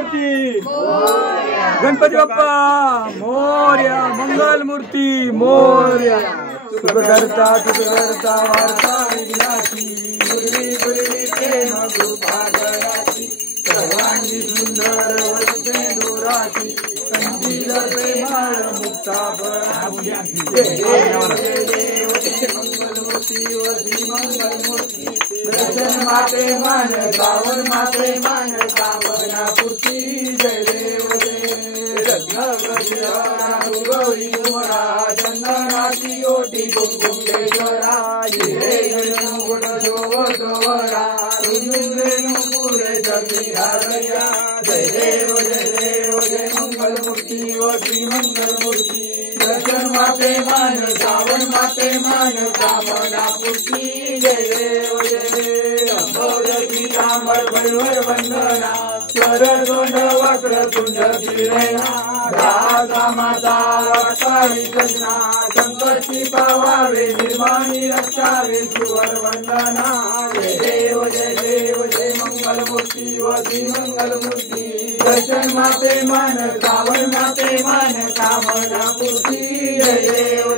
मंगलमूर्ती गणपती बाप्पा मोरया मंगलमूर्ती मोरया सुखकर्ता वार्ता विघ्नाची गुरुवी गुरुवी प्रेम कृपा गयाची सर्वांगी सुंदर वरसे दुराची कंदील प्रेमाळ मुक्ता मंगलमूर्ती वसी मंगलमूर्ती दर्शन माते मान गावन माते मान कामना पूर्ती जय देव गौरी मोरा चंदनाची ओटी कुंकुम केशरा गुण शोभरा पुरे जगविहारया जय देव जय मंगलमूर्ती वसी मंगलमूर्ती दर्शन माते मान गावन माते मान कामना पूर्ती जय देव पीतांबर भैवर वंदना स्वर दोंड वक्र तुंड रागा माता वाटावी कन्या संकटी पावावे निर्माणी रक्षावे सुवर वंदना जय देव जय मंगलमूर्ती वसी मंगलमूर्ती दर्शन माते मान गावन माते मान कामना पूर्ती जय देव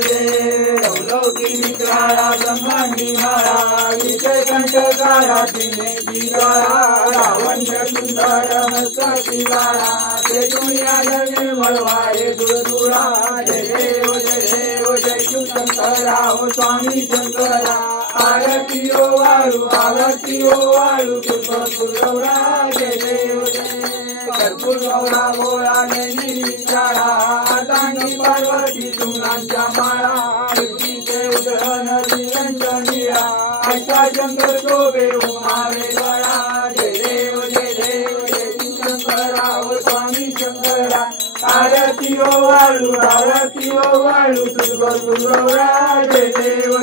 लौकी निकळा ब्रह्मांडी माळा विजय कंठकारा तिने लावण्य सुंदर मस्तकी गाळा ते दुनिया निर्मळवाये दुरदुरा जय देव जय शिवशंकरा हो स्वामी शंकरा आरती ओ वाळू तुळगौरा जय देव कर्पूर गौरा गोळा निशाळा आतांगी पार्वती तुंगांच्या माळा उदळण दिगंत निळा अशा शंकर शोभे उमावे गळा जय देव जय शंकरा हो स्वामी शंकरा आरती ओ वाळू तुळगौरा जय देव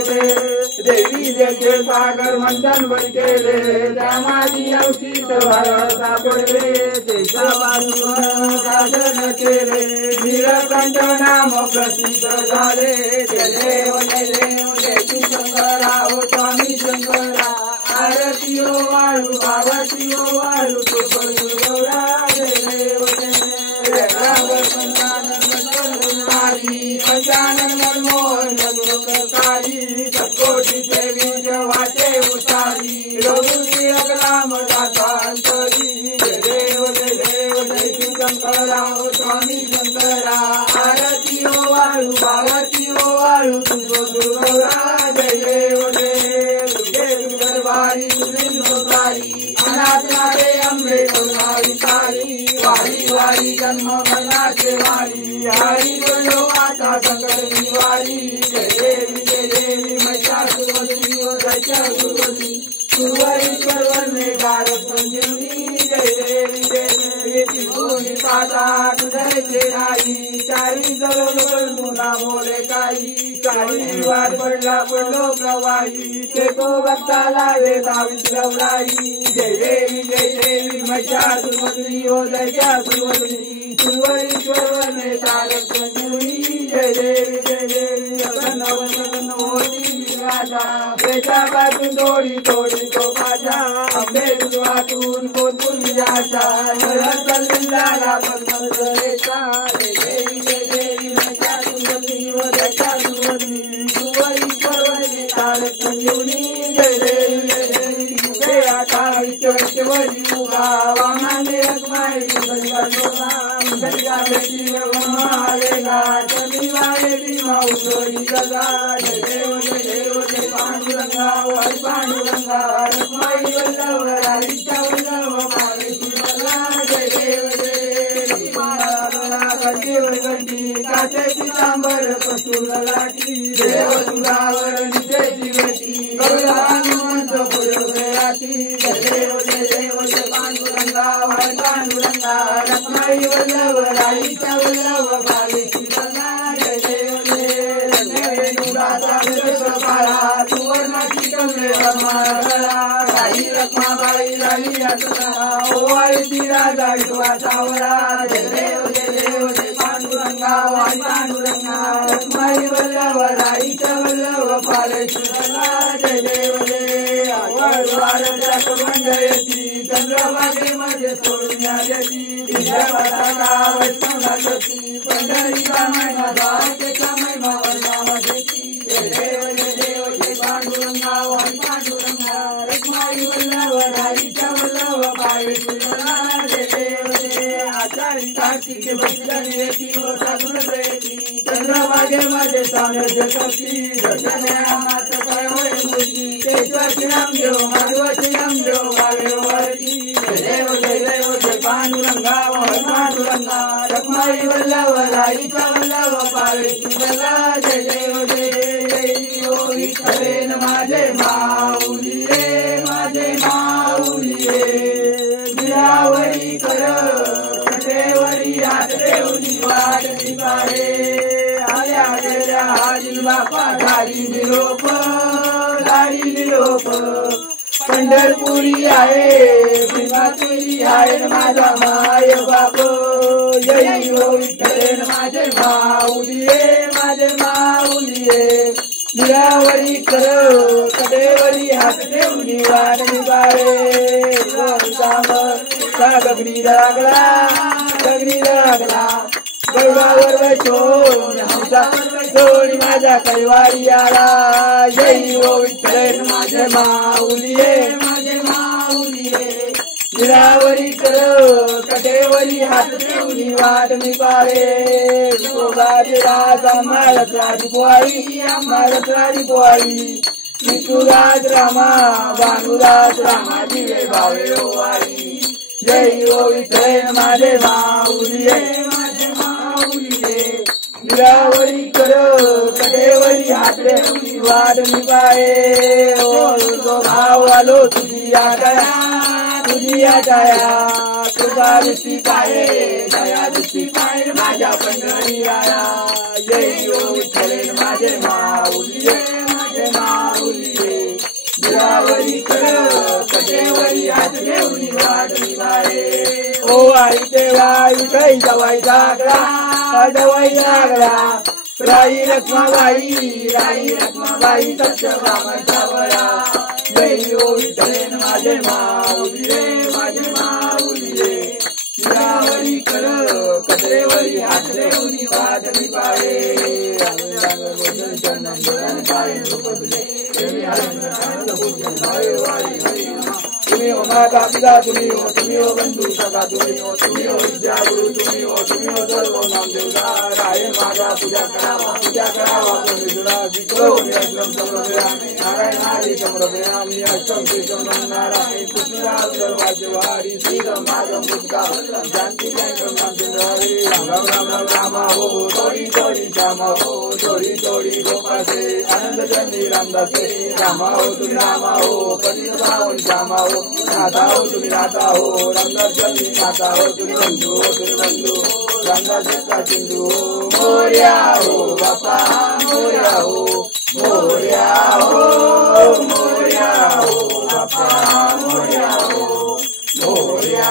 देवी जय सागर मंथन वर केले त्यामादी अवशीत भारत सापडले देशापासून साधन केले नीलकंठ नाम प्रसिद्ध झाले जय देव जय शंकरा हो स्वामी शंकरा आरती ओ वाळू तुळगौरा जय देव पंचानन मनमोहन लोककारी सत्कोटी देवी वाटे उतारी रघुवीर राम दातांतरी जय देव जय शंकरा स्वामी शंकरा आरती ओ वाळू तुळगौरा जय देव दरबारी सुंदरबारी अनाथनाथे अंबे करुणाविकारी वारी जन्म मनाचे वारी हरी बोलो माता संकट निवारी जय देवी महिषासुरवती व दैत्यासुरवती सुरवरीश्वर वरने भारत संजीवनी जय देवी भूमी पाता तुझे आई चारी जवळ मुना मोरे काही वार पडलो प्रवाही ते तो भक्ताला वेदावित गवराई जय देवी महिषासुरवती व दैत्यासुरवती सुरवरीश्वर वरने भारत संजीवनी जय देवी अगन होती बेटापासून थोडी तो पाजा आंबे दुधातून कोतून जाचा झाला पद्मरेचा देवी महिषासुरवती व दैत्यासुरवती सुरवरीश्वर तारक संजीवनी जय देवी आता विश्वरी उगा वामाने रखमाई गंगा बेटी आलेगा चंद्रिवाए भीमा उतरी जगा जय देव जय पांडुरंगा हरि पांडुरंगा रखमाई वल्लभ राधिका वल्लभ पार्वती वल्लभ जय देव घंटी काचे पितांबर कसूर लाटी देव सुरावर निजेची बेटी गौरा हनुमंत पुरवयाची जय देव जय पांडुरंगा हरि पांडुरंगा रखमाई वल्लभ राधिका वल्लभ पार्वती वल्लभ जय देव काळा सुवर्णाची कमरे राई रखमाबाई राणी ओवाळी ती राजा विश्वासावरा जय देव जय पांडुरंगा हरी पांडुरंगा रखमाई वल्लभ राईचा वल्लभ पार्वती वल्लभ जय देव वारदात मंडळी चंद्रभागेमध्ये सोडून आली दिव्यावताला वैष्णवनाथ होती पंढरीचा महिमा द्वारकेचा महिमा वर्णामध्ये जय देव जय देव जय पांडुरंगा वाई पांडुरंगा रखमाई वल्लभ राईच्या वल्लभ पावे तुझला जय देव जय आचारी कार्तिके वैष्णवी येती व साधून येती चंद्रभागेमध्ये साम्राज्य करती दर्शन्या मात्र काय होय मूर्ती केशवाची नामदेव माधवाची नामदेव गावे वरती जय देव जय पांडुरंगा वाई पांडुरंगा रखमाई वल्लभ राईच्या वल्लभ पावे तुझला जय देव जय विठ्ठलेन माझे माऊली रे माझे माऊली रे दिलावरी कर कटेवरी हात देऊनी वाट निभारे आल्या गेल्या हाजी बापा धाडी निरोप पंढरपुरी आहे भीमापुरी आहे माझा माय बाप जय विठ्ठलेन माझे माऊली रे माझे माऊली रे दिलावरी कर कटेवरी हात देऊनी वाट निभारे गगनी लागला गरुडावर बसून हंसा दोन्ही माझ्या कैवारी आला जय विठ्ठल माझे माऊली माझे माऊली दिलावरी कर कटेवरी हात देऊनी वाट निभारे राजा महाराज पोळी विठुराज रामा भानुदास रामा दिवे भावे ओवाळी जय विठ्ठल माझे माऊली माझे माऊली दिलावरी कर कटेवरी हात देऊनी वाट निभारे ओ भाव आलो तुझी आटाया कृपा दिसती पाये दया दिसती पाये माझ्या पंढरीला जय विठ्ठल माझे माऊली माझे माऊली दिलावरी कर कटेवरी हात देऊनी वाट निभारे ओ आई देवा विठई जवाई जागला राई रखमाबाई सत्यभामाचा वडा जय विठ्ठल माझे माऊली माझे माऊली दिलावरी कर कटेवरी हात देऊनी वाट निभारे तुम्ही हो माता पिता तुम्ही हो बंधू सखा तुम्ही हो विद्या गुरु तुम्ही हो सर्व नामदेवता राय माझा पूजा करावा नारायण हरी चंद्रभयामी अष्टम कृष्ण नारायण कृष्णराज सर्वाजवारी श्रीराम माधव मुद्दा शांती हरी राम राम राम हो थोड़ी श्यामा हो थोड़ी गोपासे आनंद चंदी रामदासे रामा हो तुम्ही रामा हो पति पावन श्यामा हो नाथा हो तुम्ही नाथा हो रामदास चंदी नाथा हो तुम्ही बंधू रामदास का सिंधू हो मोर्या हो बापा मोर्या हो बापा मोर्या हो बापा मोर्या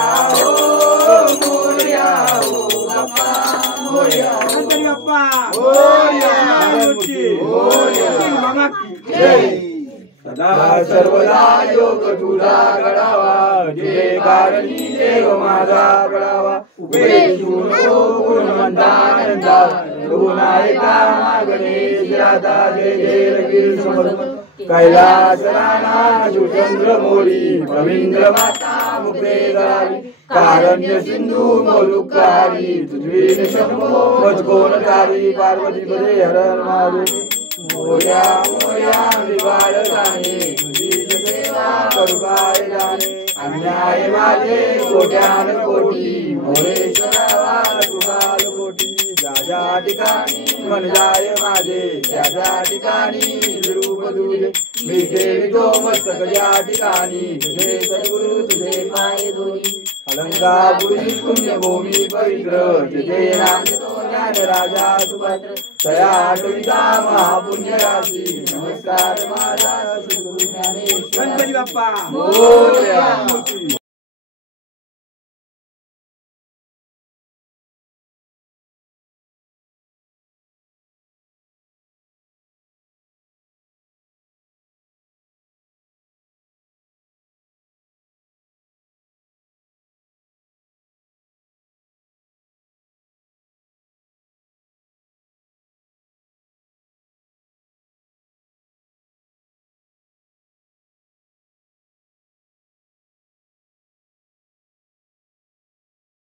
सदा सर्वदा योग तुझा घडावा जे कारणी देव माझा घडावा पूर्णमंतानंदा गुणायका गणेश दादा जय जय रघुवीर समर्थ कैलास राणा चंद्र मोरी रवींद्र माता मुक्तेदारी कारण्य सिंधू मोलुकारी पृथ्वी शंभो मजकोनकारी पार्वती पदे हर महादेव मोर्या विवाळ गाणे तुझी सेवा करू काय जाणे अन्याय माझे कोट्यान कोटी मोरेश्वरा कृपाल कोटी ज्या ठिकाणी मन जाय माझे त्या ठिकाणी रूप तुझे मी ठेवितो मस्तक ज्या ठिकाणी तुझे सद्गुरु तुझे माय दोन्ही अलंकापुरी पुण्यभूमी पवित्र तिथे नांदतो ज्ञान राजा सुभद्र तया आठविता महापुण्य राशी नमस्कार माझा सद्गुरु ज्ञानेश्वर गणपती बाप्पा मोरया.